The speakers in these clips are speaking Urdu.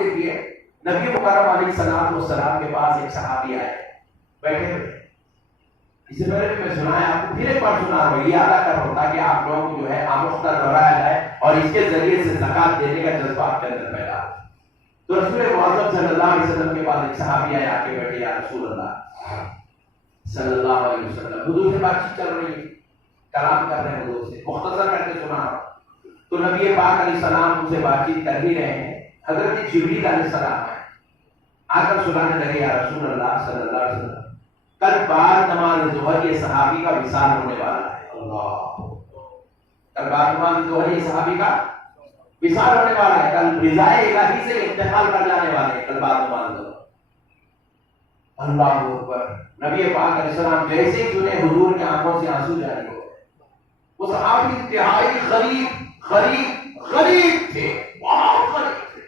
دیکھیے نبی مکرم علیہ السلام کے پاس ایک صحابی آئے بیٹھے ہوئے. اس سے پہلے بھی میں سنایا آپ کو، پھر ایک بار سنا رہا ہوں، یہ ادا کر رہا تاکہ آپ لوگوں کو جو ہے آموختہ دہرایا جائے اور اس کے ذریعے سے زکات دینے کا جذبہ آپ کے اندر پیدا ہو. تو رسول معظم صلی اللہ علیہ وسلم کے پاس ایک صحابی آئے، آ کے بیٹھے، یا رسول اللہ صلی اللہ علیہ وسلم، حضور سے بات چیت چل رہی ہے، کلام کر رہے ہیں حضور سے، مختصر کر کے سنا رہا ہوں. تو نبی پاک علیہ السلام ان سے بات چیت کر ہی رہے ہیں، حضرت جبریل علیہ السلام ہے آ کر سنانے لگے، یا رسول اللہ صلی اللہ علیہ وسلم کل بعد نماز ظہر یہ صحابی کا وصال ہونے والا ہے. اللہ، کل بعد نماز ظہر یہ صحابی کا وصال ہونے والا ہے، کل رضائے الہی سے انتقال کر جانے والے ہیں کل بعد نماز ظہر. اللہ اکبر. نبی پاک علیہ السلام جیسے ہی سنے حضور کی آنکھوں سے آنسو جاری ہو گئے. وہ صحابی انتہائی غریب تھے، بہت غریب تھے،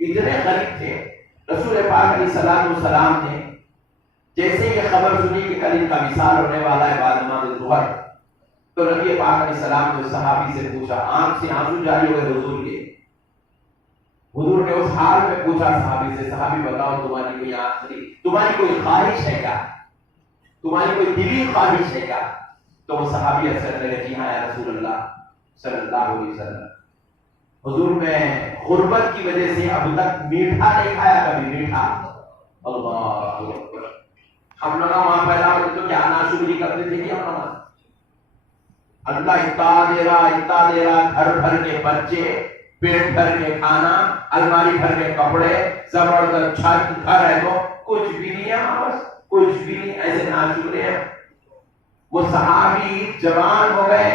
اتنے غریب تھے. رسول پاک علیہ السلام نے جیسے یہ خبر سنی کہ کل ان کا وصال ہونے والا ہے بعد نماز ظہر، تو نبی پاک علیہ السلام نے اس صحابی سے پوچھا، آنکھ سے آنسو جاری ہو گئے حضور کے. حضور نے اس حال میں پوچھا صحابی سے، صحابی بتاؤ تمہاری کوئی آخری، تمہاری کوئی خواہش ہے کیا، تمہاری کوئی دلی خواہش ہے کیا؟ تو وہ صحابی اکثر لگے، جی ہاں یا رسول اللہ صلی اللہ علیہ وسلم، حضور میں غربت کی وجہ سے اب تک میٹھا نہیں کھایا کبھی، میٹھا. اللہ اکبر. ہم لوگ وہاں پیدا ہوتے تو کیا ناشکری کرتے تھے کہ ہم اللہ اتنا دے رہا، گھر بھر کے بچے، پیٹ بھر کے کھانا، الماری بھر کے کپڑے، زبردست چھت، گھر ہے تو کچھ بھی نہیں ہے، بس کچھ بھی نہیں، ایسے ناشکرے ہیں. وہ صحابی جوان ہو گئے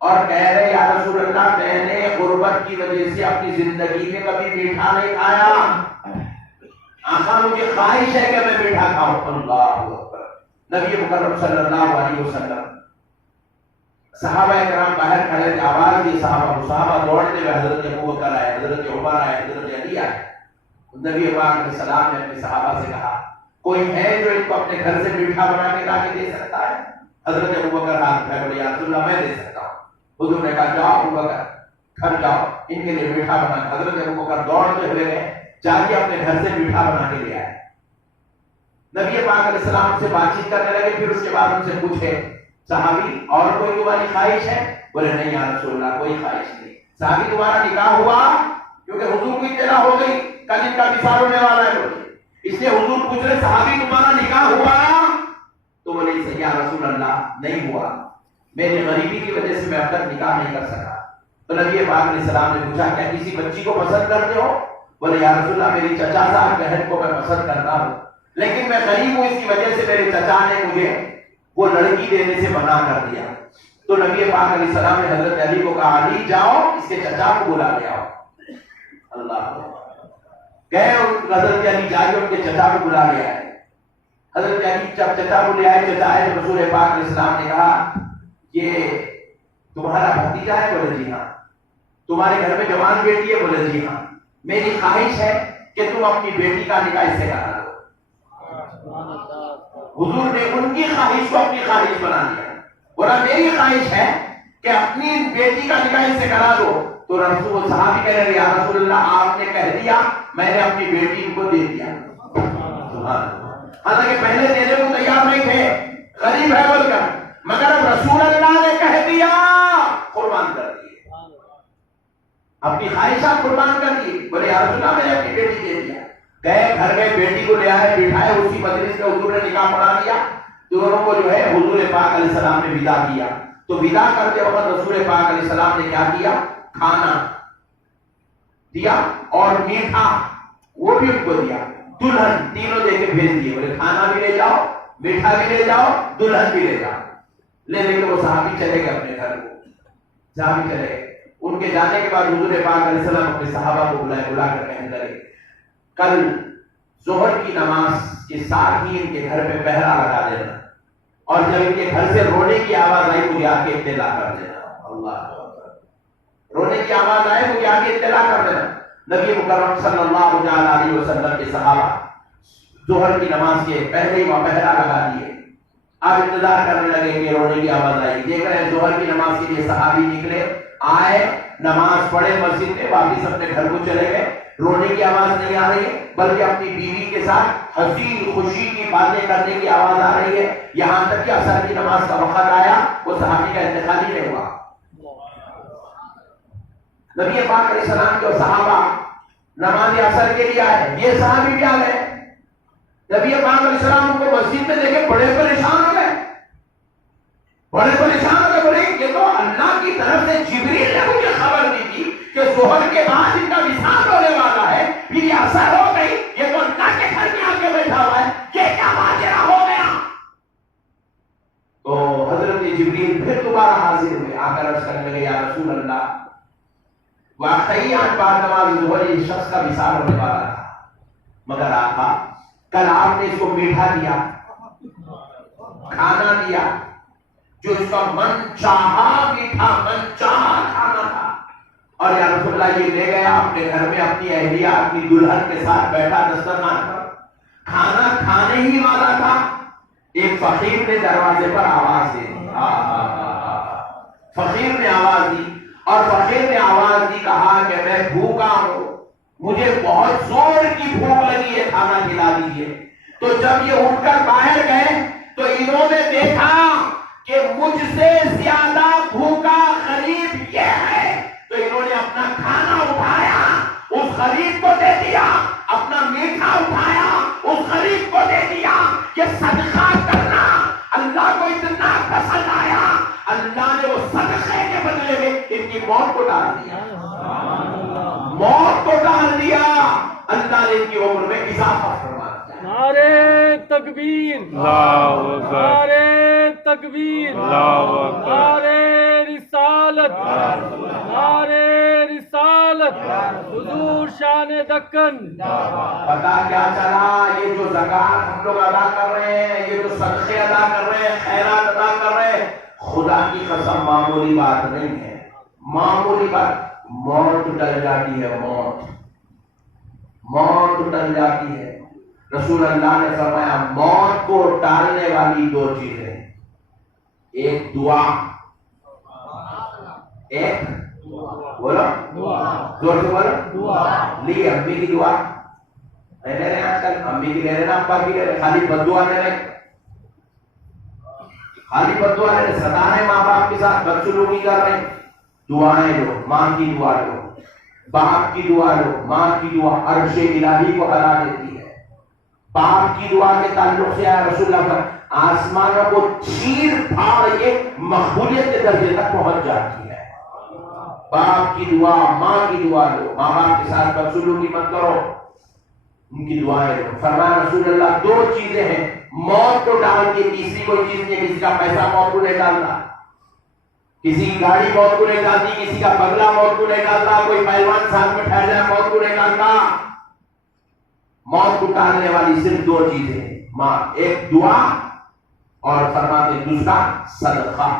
اور کہہ رہے، یا رسول اللہ میں نے غربت کی وجہ سے اپنی زندگی میں کبھی میٹھا نہیں کھایا، آقا مجھے خواہش ہے کہ میں میٹھا کھاؤں. اللہ اکبر. نبی مکرم صلی اللہ علیہ وسلم، صحابہ کرام باہر کھڑے تھے، آواز دی، صحابہ دوڑتے ہوئے، حضرت ابوبکر آئے، حضرت عمر آئے، حضرت علی آئے. نبی پاک علیہ السلام نے اپنے صحابہ سے کہا، کوئی ہے جو ان کو اپنے گھر سے میٹھا بنا کے لا کے دے سکتا ہے؟ حضرت ابوبکر ہاتھ پھیلا، بولے یا رسول اللہ میں دے سکتا ہوں. حضور نے کہا جاؤ ابوبکر گھر جاؤ، ان کے لیے میٹھا بنا. حضرت ابوبکر دوڑتے ہوئے گئے، جا کے اپنے گھر سے میٹھا بنا کے لے آئے. نبی پاک علیہ السلام سے بات چیت کرنے لگے، پھر اس کے بعد ان سے پوچھے، صحابی اور کوئی تمہاری خواہش ہے؟ بولے نہیں یا رسول اللہ کوئی خواہش نہیں. صحابی تمہارا نکاح ہوا؟ کیونکہ حضور کو اطلاع ہو گئی کل ان کا وصال ہونے والا ہے، اس لیے حضور پوچھ رہے صحابی تمہارا نکاح ہوا؟ تو بولے یا رسول اللہ نہیں ہوا، میری غریبی کی وجہ سے میں اب تک نکاح نہیں کر سکا. تو نبی پاک علیہ السلام نے پوچھا کیا کسی بچی کو پسند کرتے ہو؟ بولے یا رسول اللہ میری چچا صاحب بہن کو میں پسند کرتا ہوں، لیکن میں غریب ہوں، اس کی وجہ سے میرے چچا نے مجھے وہ لڑکی دینے سے منع کر دیا. تو نبی پاک علیہ السلام نے حضرت علی کو کہا، علی جاؤ اس کے چچا کو بلا لے آؤ. اللہ گئے، حضرت علی جا کے ان کے چچا کو بلا لے آئے. حضرت علی جب چچا کو لے آئے، چچا آئے، رسول پاک علیہ السلام نے کہا یہ تمہارا بھتیجا ہے؟ بولے جی ہاں. تمہارے گھر میں جوان بیٹی ہے؟ بولے جی ہاں. میری خواہش ہے کہ تم اپنی بیٹی کا نکاح اس سے کرا دو. حضور نے ان کی خواہش کو اپنی خواہش بنا لیا، بولا میری خواہش ہے کہ اپنی بیٹی کا نکاح اس سے کرا دو. تو رسول صحابی کہہ رہے، یا رسول اللہ آپ نے کہہ دیا، میں نے اپنی بیٹی ان کو دے دیا. حالانکہ پہلے دینے کو تیار نہیں تھے، غریب ہے بول کر، مگر اب رسول اللہ نے کہہ دیا، قربان کر دیے، اپنی خواہشات قربان کر دی. بولے یا رسول اللہ میں نے اپنی بیٹی دے دیا. گئے گھر گئے، بیٹی کو لے آئے، بٹھائے، اسی مجلس میں حضور نے نکاح پڑھا دیا. دونوں کو جو ہے حضور پاک علیہ السلام نے ودا کیا. تو ودا کرتے وقت رسول پاک علیہ السلام نے کیا کیا؟ کھانا دیا اور میٹھا وہ بھی ان کو دیا. دلہن تینوں دے کے بھیج دیے، بولے کھانا بھی لے جاؤ، میٹھا بھی لے جاؤ، دلہن بھی لے جاؤ. لے کے وہ صحابی چلے گئے اپنے گھر کو. صحابی چلے گئے. ان کے جانے کے بعد حضور پاک علیہ السلام اپنے صحابہ کو بلا کر کہنے لگے، کل ظہر کی نماز کے ساتھ ہی ان کے گھر پہ پہرا لگا دینا، اور جب ان کے گھر سے رونے کی آواز آئی مجھے آ کے اطلاع کر دینا. اللہ رونے کی آواز آئے مجھے آ کے اطلاع کر دینا. نبی مکرم صلی اللہ علیہ وسلم کے صحابہ ظہر کی نماز کے پہلے ہی وہاں پہرا لگا دیے. آپ انتظار کرنے لگے کہ رونے کی آواز آئی. دیکھ رہے ہیں ظہر کی نماز کے لیے صحابی نکلے، آئے، نماز پڑھے مسجد میں، واپس اپنے گھر کو چلے گئے، رونے کی آواز نہیں آ رہی ہے بلکہ اپنی بیوی کے ساتھ حسین خوشی کی باتیں کرنے کی آواز آ رہی ہے، یہاں تک کہ عصر کی نماز کا وقت آیا، وہ صحابی کا انتقال ہی نہیں ہوا۔ نبی پاک علیہ السلام کے صحابہ نماز عصر کے لیے آئے، یہ صحابی بھی آ گئے، نبی پاک علیہ السلام کو مسجد میں دیکھے بڑے پریشان ہو گئے، بڑے پریشان ہو گئے، بولے یہ تو اللہ کی طرف سے جبریل نے مجھے خبر دی تھی کہ ظہر کے بعد ان کا وصال ہونے والا ہے، پھر یہ عصر ہو گئی، یہ تو اللہ کے گھر میں آ کے بیٹھا ہوا ہے، یہ کیا ماجرا ہو گیا؟ تو حضرت جبریل پھر دوبارہ حاضر ہوئے، آ کر عرض کرنے لگے یا رسول اللہ، واقعی آج بعد نماز ظہر اس شخص کا وصال ہونے والا تھا، مگر آقا کل آپ نے اس کو میٹھا دیا، کھانا دیا، جو اس کا من چاہا میٹھا، من چاہا کھانا تھا، اور یا رسول اللہ یہ لے گیا اپنے گھر میں اپنی اہلیہ اپنی دلہن کے ساتھ بیٹھا دسترخوان پر، کھانا کھانے ہی والا تھا، ایک فقیر نے دروازے پر آواز دی، فقیر نے آواز دی، اور فقیر نے آواز دی، کہا کہ میں بھوکا ہوں، مجھے بہت زور کی بھوک لگی ہے، کھانا کھلا دیجیے۔ تو جب یہ اٹھ کر باہر گئے تو انہوں نے دیکھا کہ مجھ سے زیادہ بھوکا غریب یہ ہے، تو انہوں نے اپنا کھانا اٹھایا اس غریب کو دے دیا، اپنا میٹھا اٹھایا اس غریب کو دے دیا، کہ صدقہ کرنا اللہ کو اتنا پسند آیا، اللہ نے وہ صدقے کے بدلے میں ان کی موت کو ڈال دیا، موت کو ڈال دیا، اللہ نے ان کی عمر میں اضافہ فرما دیا۔ نعرے تکبیر، اللہ اکبر، نعرے تکبیر، اللہ اکبر، نعرے رسالت، نعرے رسالت، حضور شان دکن۔ پتا کیا چلا؟ یہ جو زکات ہم لوگ ادا کر رہے ہیں، یہ جو صدقے ادا کر رہے ہیں، خیرات ادا کر رہے ہیں، خدا کی قسم معمولی بات نہیں ہے، معمولی بات، موت ٹل جاتی ہے، موت ٹل جاتی ہے۔ رسول اللہ نے فرمایا موت کو ٹالنے والی دو چیزیں، ایک دعا، ایک بولو زور سے بولو، لی امی کی دعا نہیں لے رہے ہیں آج کل، امی کی لے رہے ہیں، ابا کی لے رہے ہیں، خالی بددعا لے رہے ہیں، خالی بددعا لے رہے، ستا رہے ماں باپ کے ساتھ بدسلوکی کر رہے ہیں۔ دعائیں لو، ماں کی دعا لو، باپ کی دعا لو، ماں کی دعا عرش الہی کو ہلا دیتی ہے۔ باپ کی دعا کے تعلق سے آیا رسول اللہ پر آسمانوں کو چیر پھاڑ کے مقبولیت کے درجے تک پہنچ جاتی ہے۔ باپ کی دعا، ماں کی دعا لو، ماں باپ کے ساتھ بدسلوکی مت کرو، ان کی دعائیں لو۔ فرمایا رسول اللہ دو چیزیں ہیں موت کو ڈال کے، تیسری کوئی چیز نہیں، کسی کا پیسہ موت کو نہیں ڈالتا، کسی کی گاڑی موت کو نہیں ڈالتی، کسی کا بنگلہ موت کو نہیں ڈالتا، کوئی پہلوان ساتھ میں ٹھہر جائے موت کو نہیں ڈالتا۔ موت کو ٹالنے والی صرف دو چیزیں ہیں، ماں، ایک دعا اور فرماتے دوسرا صدقہ،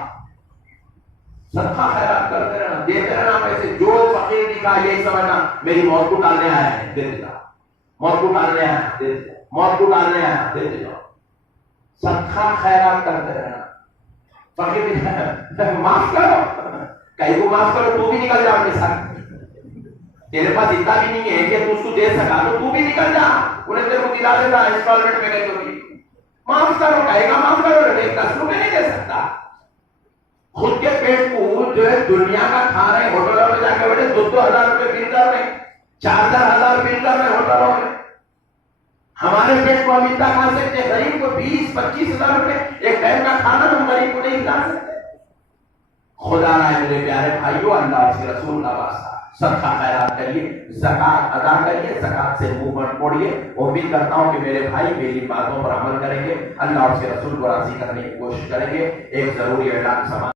صدقہ خیرات کرتے رہنا، دیتے رہنا پیسے، جو فقیر دکھا یہی سمجھنا میری موت کو ٹالنے آیا ہے، دیتے جاؤ، موت کو ٹالنے آیا ہے، دیتے جاؤ، موت کو ٹالنے آیا ہے، دیتے جاؤ، صدقہ خیرات کرتے رہنا۔ فقیر معاف کرو، کہیں کو معاف کرو، تو بھی نکل جا اپنے ساتھ، تیرے پاس اتنا بھی نہیں ہے کہ تو اس کو دے سکا تو بھی نکل جا، انہیں تیرے کو دلا دیتا انسٹالمنٹ میں نہیں، تو بھی معاف کرو، کہے گا معاف کرو، لیکن 10 روپے نہیں دے سکتا۔ خود کے پیٹ کو جو ہے دنیا کا کھا رہے ہیں، ہوٹلوں میں جا کے بیٹھے 2,000 روپے بل کر رہے ہیں، 4,000 بل کر رہے ہیں ہوٹلوں میں، ہمارے پیٹ کو ہم اتنا کھا سکتے ہیں، غریب کو 20-25 ہزار روپے ایک ٹائم کا کھانا ہم غریب کو نہیں کھلا سکتے۔ خدا رائے میرے پیارے بھائیو، اللہ اس کے رسول کا واسطہ، صدقہ خیرات کریے، زکات ادا کریے، زکات سے منہ مت موڑیے۔ امید کرتا ہوں کہ میرے بھائی میری باتوں پر عمل کریں گے، اللہ اس کے رسول کو راضی کرنے کی کوشش کریں گے۔ ایک ضروری اعلان سماعت